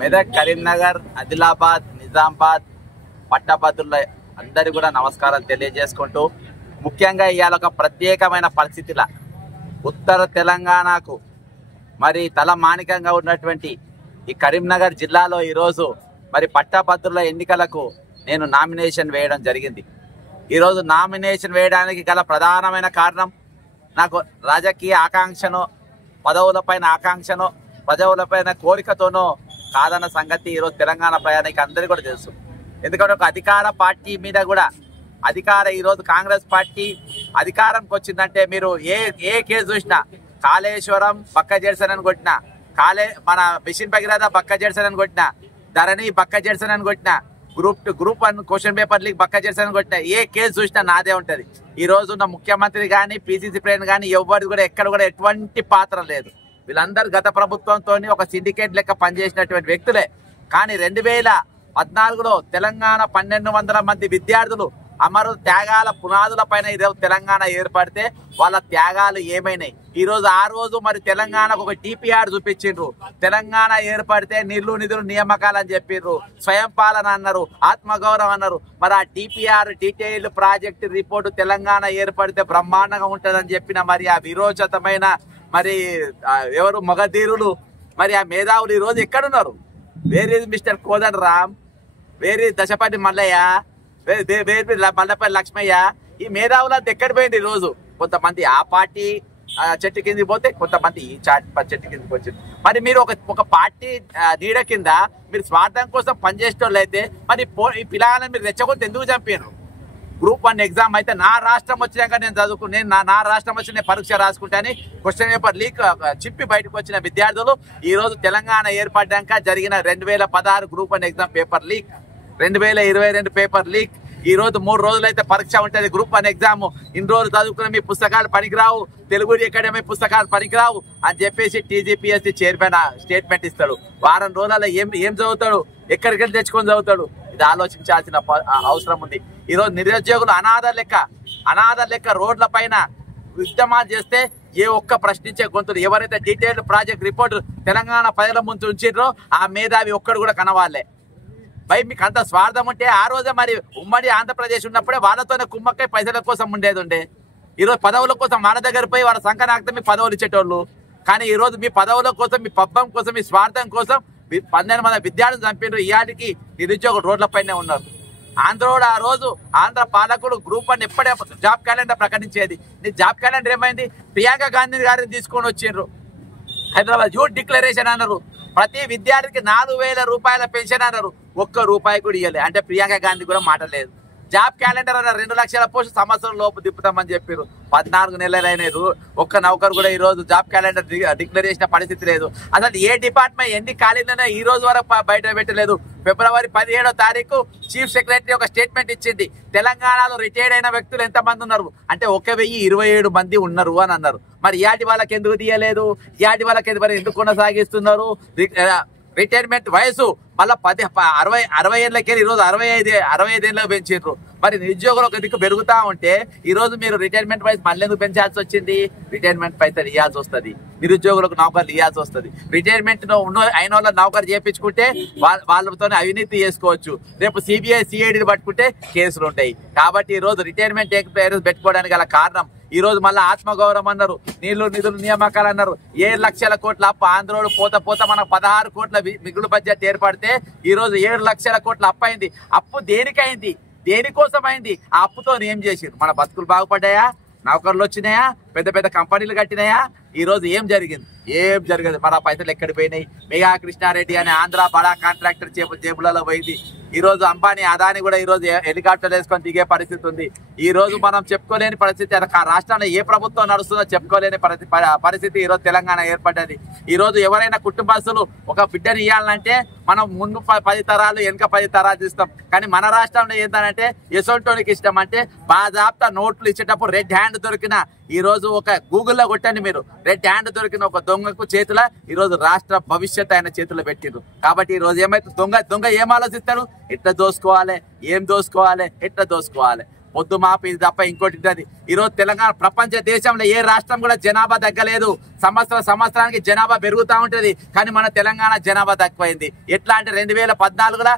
మెదక్, కరీంనగర్, ఆదిలాబాద్, నిజామాబాద్ పట్టభద్రుల అందరి కూడా నమస్కారాలు తెలియజేసుకుంటూ, ముఖ్యంగా ఇవాళ ఒక ప్రత్యేకమైన పరిస్థితుల ఉత్తర తెలంగాణకు మరి తలమానికంగా ఉన్నటువంటి ఈ కరీంనగర్ జిల్లాలో ఈరోజు మరి పట్టభద్రుల ఎన్నికలకు నేను నామినేషన్ వేయడం జరిగింది. ఈరోజు నామినేషన్ వేయడానికి గల ప్రధానమైన కారణం, నాకు రాజకీయ ఆకాంక్షను, పదవులపైన ఆకాంక్షను, పదవులపైన కోరికతోనో కాదన్న సంగతి ఈరోజు తెలంగాణ ప్రయాణికి అందరికీ కూడా తెలుసు. ఎందుకంటే ఒక అధికార పార్టీ మీద కూడా ఈరోజు కాంగ్రెస్ పార్టీ అధికారంకి వచ్చిందంటే మీరు ఏ కేసు చూసినా, కాళేశ్వరం బక్క జెడ్సన్ కొట్టినా, మన మిషన్ భగీరథ బక్క జెడ్సన్ కొట్టినా, ధరణి బక్క జెడ్సన్ కొట్టినా, గ్రూప్ 1 క్వశ్చన్ పేపర్ లీక్ బక్క జెడ్సన్ కొట్టినా, ఏ కేసు చూసినా నాదే ఉంటది. ఈ రోజు ఉన్న ముఖ్యమంత్రి కానీ, పిసిసి ప్రెసిడెంట్ కానీ ఎవరికి కూడా ఎక్కడ కూడా ఎటువంటి పాత్ర లేదు. వీళ్ళందరూ గత ప్రభుత్వంతో ఒక సిండికేట్ లెక్క పనిచేసినటువంటి వ్యక్తులే. కానీ 2014లో తెలంగాణ 1200 మంది విద్యార్థులు అమరు త్యాగాల పునాదుల పైన ఈరోజు తెలంగాణ ఏర్పడితే వాళ్ళ త్యాగాలు ఏమైనాయి? ఆ రోజు మరి తెలంగాణకు ఒక టీపీఆర్ చూపించిండ్రు. తెలంగాణ ఏర్పడితే నిధులు నియామకాలు అని చెప్పిర్రు, స్వయం పాలన అన్నారు, ఆత్మగౌరవం అన్నారు. మరి ఆ TPR detailed project report Telangana ఏర్పడితే బ్రహ్మాండంగా ఉంటుందని చెప్పిన మరి ఆ విరోచతమైన మరి ఎవరు మగధీరులు, మరి ఆ మేధావులు ఈరోజు ఎక్కడున్నారు? వేరే మిస్టర్ కోదండ రామ్, వేరే దశపతి మల్లయ్య, మల్లపల్లి లక్ష్మయ్య, ఈ మేధావులంతా ఎక్కడ పోయింది? ఈరోజు కొంతమంది ఆ పార్టీ చెట్టు కిందికి పోతే, కొంతమంది ఈ చెట్టు కిందికి వచ్చింది. మరి మీరు ఒక పార్టీ నీడ కింద మీరు స్వార్థం కోసం పనిచేసేటోళ్ళు అయితే మరి ఈ పిల్లలను మీరు రెచ్చగొట్టి ఎందుకు చంపారు? గ్రూప్ 1 ఎగ్జామ్ అయితే నా రాష్ట్రం వచ్చినాక నేను నా రాష్ట్రం వచ్చి నేను పరీక్ష రాసుకుంటాను క్వశ్చన్ పేపర్ లీక్ చిప్పి బయటకు వచ్చిన విద్యార్థులు ఈరోజు తెలంగాణ ఏర్పడ్డాక జరిగిన 2016 group 1 exam paper leak, 2022 paper leak, ఈ రోజు 3 రోజులైతే పరీక్ష ఉంటుంది గ్రూప్ 1 ఎగ్జామ్. ఇన్ని రోజులు చదువుకున్న మీ పుస్తకాలు పనికిరావు, తెలుగు అకాడమీ పుస్తకాలు పనికిరావు అని చెప్పేసి టీజీపీఎస్సీ చైర్మన్ స్టేట్మెంట్ ఇస్తాడు. వారం రోజులలో ఏం చదువుతాడు? ఎక్కడికి వెళ్ళి తెచ్చుకొని చదువుతాడు? ఇది ఆలోచించాల్సిన అవసరం ఉంది. ఈరోజు నిరుద్యోగులు అనాథ లెక్క రోడ్ల పైన ఉద్యమాలు చేస్తే ఏ ఒక్క ప్రశ్నించే గొంతులు, ఎవరైతే డీటెయిల్డ్ ప్రాజెక్ట్ రిపోర్ట్ తెలంగాణ ప్రజల ముందు ఉంచిర్రో ఆ మేధావి ఒక్కడు కూడా కనవాలే. మీకు అంత స్వార్థం ఉంటే ఆ రోజే మరి ఉమ్మడి ఆంధ్రప్రదేశ్ ఉన్నప్పుడే వాళ్ళతోనే కుమ్మక్కై పైసల కోసం ఉండేది. ఈరోజు పదవుల కోసం మన దగ్గర పోయి వాళ్ళ సంకనాక్త మీ పదవులు ఇచ్చేటోళ్ళు. కానీ ఈరోజు మీ పదవుల కోసం, మీ పబ్బం కోసం, మీ స్వార్థం కోసం 12 మంది విద్యార్థులు చంపినారు. ఇయాటికి నిరుద్యోగులు రోడ్లపైనే ఉన్నారు. ఆంధ్రోడు ఆ రోజు ఆంధ్ర పాలకుడు గ్రూప్ 1 ఎప్పుడే జాబ్ క్యాలెండర్ ప్రకటించేది. నీ జాబ్ క్యాలెండర్ ఏమైంది? ప్రియాంక గాంధీ గారిని తీసుకొని వచ్చిండ్రు. హైదరాబాద్ యూత్ డిక్లరేషన్ అన్నారు. ప్రతి విద్యార్థికి 4000 రూపాయల పెన్షన్ అన్నారు. ₹1 కూడా ఇవ్వలే. అంటే ప్రియాంక గాంధీ కూడా మాట లేదు. జాబ్ క్యాలెండర్ అన్నారు 2 లక్షల పోస్ట్ సంవత్సరం లోపు తిప్పుతామని చెప్పారు. 14 నెలలైన ఒక్క నౌకరు కూడా ఈ రోజు జాబ్ క్యాలెండర్ డిక్లేర్ చేసిన పరిస్థితి లేదు. అసలు ఏ డిపార్ట్మెంట్ ఎన్ని ఖాళీలైనా ఈ రోజు వరకు బయట పెట్టలేదు. ఫిబ్రవరి 17వ తారీఖు చీఫ్ సెక్రటరీ ఒక స్టేట్మెంట్ ఇచ్చింది. తెలంగాణలో రిటైర్డ్ అయిన వ్యక్తులు ఎంతమంది ఉన్నారు అంటే 1027 మంది ఉన్నారు అని అన్నారు. మరి ఇయాటి వాళ్ళకి ఎందుకు తీయలేదు? ఇయాటి వాళ్ళకి ఎందుకు కొనసాగిస్తున్నారు? రిటైర్మెంట్ వయసు మళ్ళీ 60 ఏళ్ళకి ఈరోజు 65 ఏళ్ళకి పెంచారు. మరి నిరుద్యోగులు ఒక దిక్కు పెరుగుతా ఉంటే ఈరోజు మీరు రిటైర్మెంట్ వయసు మళ్ళీ ఎందుకు పెంచాల్సి వచ్చింది? రిటైర్మెంట్ పైసలు ఇవ్వాల్సి వస్తుంది, నిరుద్యోగులకు నౌకర్లు ఇవ్వాల్సి వస్తుంది. రిటైర్మెంట్ అయిన వాళ్ళ నౌకరు చేయించుకుంటే వాళ్ళతోనే అవినీతి చేసుకోవచ్చు. రేపు సిబిఐ సిఐడిని పట్టుకుంటే కేసులు ఉంటాయి. కాబట్టి ఈరోజు రిటైర్మెంట్ పెట్టుకోవడానికి గల కారణం ఈ రోజు మళ్ళీ ఆత్మగౌరవం అన్నారు, నిధులు నియామకాలు అన్నారు. 7 లక్షల కోట్ల అప్పు ఆంధ్రోడు పోత మనకు 16 కోట్ల మిగులు బడ్జెట్ ఏర్పడితే ఈ రోజు 7 లక్షల కోట్ల అప్పు అయింది. అప్పు దేనికైంది? దేనికోసం అయింది? ఆ అప్పుతో ఏం చేసిండ్రు? మన బతుకులు బాగుపడ్డాయా? నౌకర్లు వచ్చినాయా? పెద్ద కంపెనీలు కట్టినాయా? ఈ రోజు ఏం జరిగింది? ఏం జరగదు. మన పైసలు ఎక్కడికి పోయినాయి? మెగా కృష్ణారెడ్డి అనే ఆంధ్ర బడా కాంట్రాక్టర్ జేబులలో పోయింది. ఈ రోజు అంబానీ, అదాని కూడా ఈ రోజు హెలికాప్టర్ వేసుకొని దిగే పరిస్థితి ఉంది. ఈ రోజు మనం చెప్పుకోలేని పరిస్థితి, రాష్ట్రంలో ఏ ప్రభుత్వం నడుస్తుందో చెప్పుకోలేని పరిస్థితి ఈ రోజు తెలంగాణ ఏర్పడ్డది. ఈ రోజు ఎవరైనా కుటుంబస్తులు ఒక బిడ్డను ఇవ్వాలంటే మనం ముందు 10 తరాలు వెనుక 10 తరాలు ఇస్తాం. కానీ మన రాష్ట్రంలో ఏంటంటే ఎసోంటోనికి ఇష్టం అంటే బాజాప్తా నోట్లు ఇచ్చేటప్పుడు రెడ్ హ్యాండ్ దొరికిన ఈ రోజు ఒక గూగుల్లో కొట్టండి మీరు, రెడ్ హ్యాండ్ దొరికిన ఒక దొంగకు చేతుల ఈ రోజు రాష్ట్ర భవిష్యత్ ఆయన చేతుల్లో పెట్టిండ్రు. కాబట్టి ఈ రోజు ఏమైతే దొంగ ఏం ఆలోచిస్తారు? ఎట్లా దోసుకోవాలి, ఏం దోసుకోవాలి, ఎట్లా దోసుకోవాలి. పొద్దు మాపు ఇది తప్ప ఇంకోటి ఉంటుంది. ఈరోజు తెలంగాణ ప్రపంచ దేశంలో ఏ రాష్ట్రం కూడా జనాభా తగ్గలేదు. సంవత్సరానికి జనాభా పెరుగుతూ ఉంటుంది, కానీ మన తెలంగాణ జనాభా తక్కువైంది. ఎట్లా అంటే 2014లో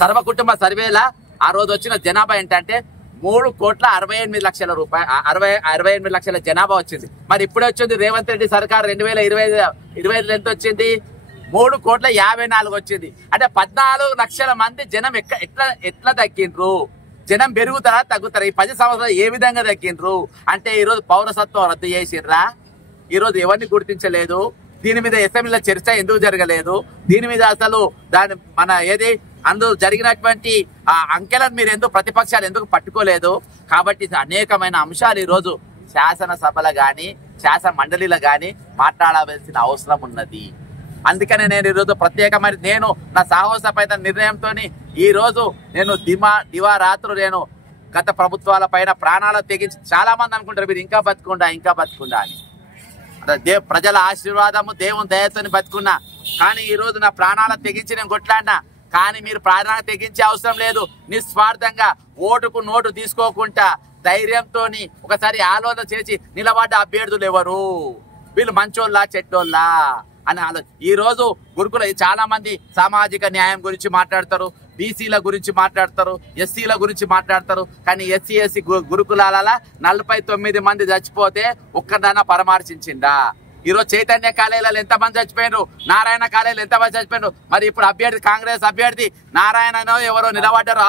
సర్వ కుటుంబ సర్వేల ఆ రోజు వచ్చిన జనాభా ఏంటంటే 3,68,00,000 జనాభా వచ్చింది. మరి ఇప్పుడే వచ్చింది రేవంత్ రెడ్డి సర్కార్ 2025 ఎంత వచ్చింది? 3,54,00,000 వచ్చింది. అంటే 14 లక్షల మంది జనం ఎట్లా తగ్గిండ్రు? జనం పెరుగుతారా తగ్గుతారా? ఈ 10 సంవత్సరాలు ఏ విధంగా తగ్గిండ్రు? అంటే ఈరోజు పౌరసత్వం రద్దు చేసిర్రా? ఈరోజు ఎవరిని గుర్తించలేదు. దీని మీద అసెంబ్లీలో చర్చ ఎందుకు జరగలేదు? దీని మీద అసలు అందులో జరిగినటువంటి అంకెలను మీరు ఎందుకు ప్రతిపక్షాలు ఎందుకు పట్టుకోలేదు? కాబట్టి అనేకమైన అంశాలు ఈరోజు శాసనసభలో కానీ శాసన మండలిలో కానీ మాట్లాడవలసిన అవసరం ఉన్నది. అందుకనే నేను ఈరోజు ప్రత్యేకమైన నా సాహసపైన నిర్ణయంతో ఈరోజు నేను దివారాత్రులు నేను గత ప్రభుత్వాల పైన ప్రాణాలు తెగించి, చాలా మంది అనుకుంటారు మీరు ఇంకా బతుకుండా అని. ప్రజల ఆశీర్వాదము దేవుని దయతో బతుకున్నా, కానీ ఈరోజు నా ప్రాణాలు తెగించి నేను కొట్లాడినా. కానీ మీరు ప్రాణాలు తెగించే అవసరం లేదు. నిస్వార్థంగా ఓటుకు నోటు తీసుకోకుండా ధైర్యంతో ఒకసారి ఆలోచన చేసి నిలబడ్డ అభ్యర్థులు ఎవరు, వీళ్ళు మంచోళ్ళా చెడ్డోళ్ళా అని ఈ రోజు గురుకుల చాలా మంది సామాజిక న్యాయం గురించి మాట్లాడతారు, బీసీల గురించి మాట్లాడతారు, ఎస్సీల గురించి మాట్లాడతారు. కానీ ఎస్సీ గురుకులాల 49 మంది చచ్చిపోతే ఒక్కదన్నా పరామర్శించిందా? ఈరోజు చైతన్య కాలేజీలలో ఎంతమంది చచ్చిపోయినారు? నారాయణ కాలేజీలో ఎంతమంది చచ్చిపోయినారు? మరి ఇప్పుడు కాంగ్రెస్ అభ్యర్థి నారాయణ ఎవరో నిలబడ్డారు,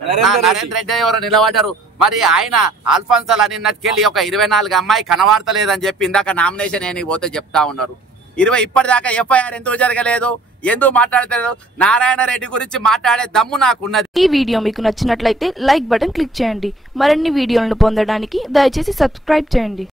నరేంద్ర రెడ్డి ఎవరో నిలబడ్డారు. మరి ఆయన ఆల్ఫాన్సల్ అని నట్టుకెళ్ళి ఒక 24 అమ్మాయి కనబడతలేదని చెప్పి ఇందాక నామినేషన్ పోతే చెప్తా ఉన్నారు. ఇప్పటిదాకా ఎఫ్ఐఆర్ ఎందుకు జరగలేదు? ఎందుకు మాట్లాడతారు? నారాయణ రెడ్డి గురించి మాట్లాడే దమ్ము నాకున్నది. ఈ వీడియో మీకు నచ్చినట్లయితే లైక్ బటన్ క్లిక్ చేయండి. మరిన్ని వీడియోలను పొందడానికి దయచేసి సబ్స్క్రైబ్ చేయండి.